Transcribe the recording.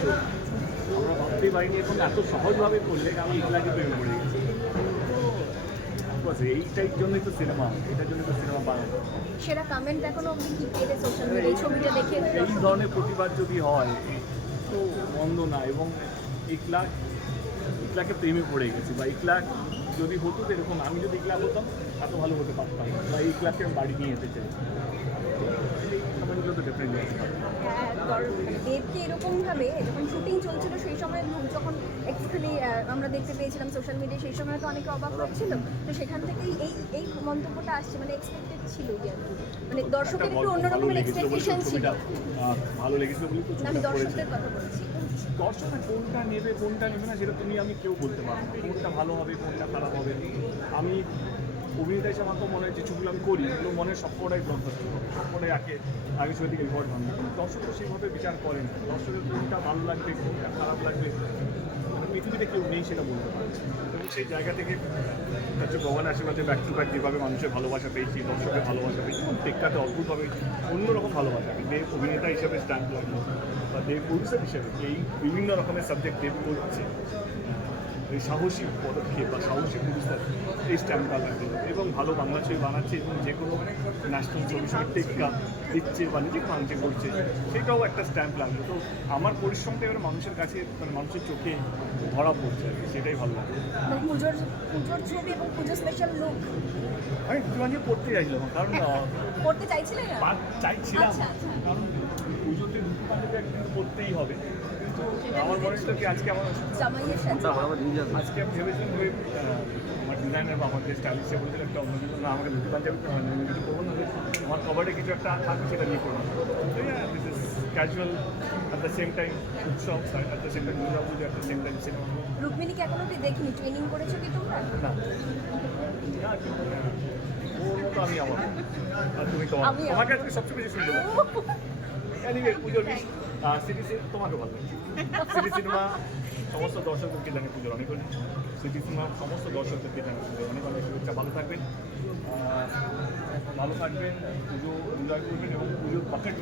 আমরা ভাবতেই পারিনি এবং এত সহজভাবে করলে আমি ইকলাকে প্রেমে পড়ে গেছি। তো এইটার জন্যই তো সিনেমা, এটার জন্য তো সিনেমা বানানো। সেরা কমেন্ট এখনো অবধি কি পেলে সোশ্যাল মিডিয়ায় ছবিটা দেখে? এই ধরনের প্রতিবাদ যদি হয় তো মন্দ না। এবং ইকলাকে প্রেমে পড়ে গেছি, বা ইকলা যদি হতো তো এরকম, আমি যদি ইকলা হতাম এত ভালো হতে পারতাম, বা এই ইকলাকে আমি বাড়ি নিয়ে যেতে চাই। কমেন্টগুলো তো ডেফিনেটলি আসতে পারে। দেবকে এরকমভাবে যখন শুটিং চলছিল সেই সময় যখন একটুখানি আমরা দেখতে পেয়েছিলাম সোশ্যাল মিডিয়ায়, সেই সময় তো অনেকে অবাক হচ্ছিল। তো সেখান থেকেই এই মন্তব্যটা আসছে, মানে এক্সপেক্টেড ছিল যে মানে দর্শকের একটু অন্যরকমের এক্সপেকটেশন ছিল। ভালো লেগেছিল বলেই তো আমি দর্শকদের কথা বলছি। দর্শক কোনটা নেবে কোনটা নেবে না সেটা আমি কেউ বলতে পারবো না। কোনটা ভালো হবে কোনটা খারাপ হবে। আমি অভিনেতা হিসেবে আমার তো মনে হয় যে ছবিগুলো আমি করি এগুলো মনে হয় সবকটাই ব্লকবাস্টার হবে, সবকটাই আগে ছবি থেকে রেকর্ড ভাঙবে। কিন্তু দর্শক তো সেইভাবে বিচার করেন। দর্শকের কোনটা ভালো লাগবে কোনটা খারাপ লাগবে পৃথিবীতে কেউ নেই সেটা বলতে পারে। এবং সেই জায়গা থেকে হচ্ছে ভগবানের আশীর্বাদে ব্যাক টু ব্যাক যেভাবে মানুষের ভালোবাসা পেয়েছি, দর্শকের ভালোবাসা পেয়েছি এবং টেক্কাতে অদ্ভুতভাবে অন্যরকম ভালোবাসা পেয়েছি। দেব অভিনেতা হিসেবে স্ট্যাম্প লাগলো, বা দেব প্রডিউসার হিসেবে এই বিভিন্ন রকমের সাবজেক্ট দেব করছে, এই সাহসী পদক্ষেপ বা সাহসী প্রডিউসার, এই স্ট্যাম্পটা লাগবে। এবং ভালো বাংলা ছবি বানাচ্ছে এবং যে কোনো ন্যাশনাল ছবির সঙ্গে টেক্কা দিচ্ছে বা নিজে বাংলা করছে, সেটাও একটা স্ট্যাম্প লাগলো। তো আমার পরিশ্রমটা এবার মানুষের কাছে, মানে মানুষের চোখে ধরা পড়ছে আর কি, সেটাই ভালো লাগে। পুজোর ছবি এবং পুজো স্পেশাল লুক আমি পুজো পড়তে চাইছিলাম, কারণ করতে চাইছিলেন? চাইছিলাম আচ্ছা, আচ্ছা। কারণ পুজোতে ধুতি পাঞ্জাবি একদিন করতেই হবে। কিন্তু আমার মনে হচ্ছিল কি আজকে আমার জামাইয়ের সাথে আজকে আমি ভেবেছিলাম যে আমার ডিজাইনার বা আমাদের স্টাইলিশে বলেছিল একটা অন্য কিছু না, আমাকে ধুতি পাঞ্জাবি কিছু করবো না, আমার কভারে কিছু একটা থাকবে সেটা নিয়ে করবো। This is casual at the same time উৎসব, at the same time Durga Puja, at the same time cinema. রুক্মিণীকে এখনো তুই দেখিনি, ট্রেনিং করেছো কি তোমরা? না ওর মতো আমি আমার, আর তুমি তোমাকে আজকে সবচেয়ে বেশি সুন্দর লাগে। এনিওয়ে পুজোর সিটি তোমাকে ভালো লাগে। সিটি সিনেমা সমস্ত দর্শকদেরকে জানে পুজোর অনেক অনেক, সিটি সিনেমা সমস্ত দর্শকদেরকে জানে পুজোর অনেক অনেক শুভেচ্ছা। ভালো থাকবেন, পুজো এনজয় করবেন এবং পুজোর বাকেট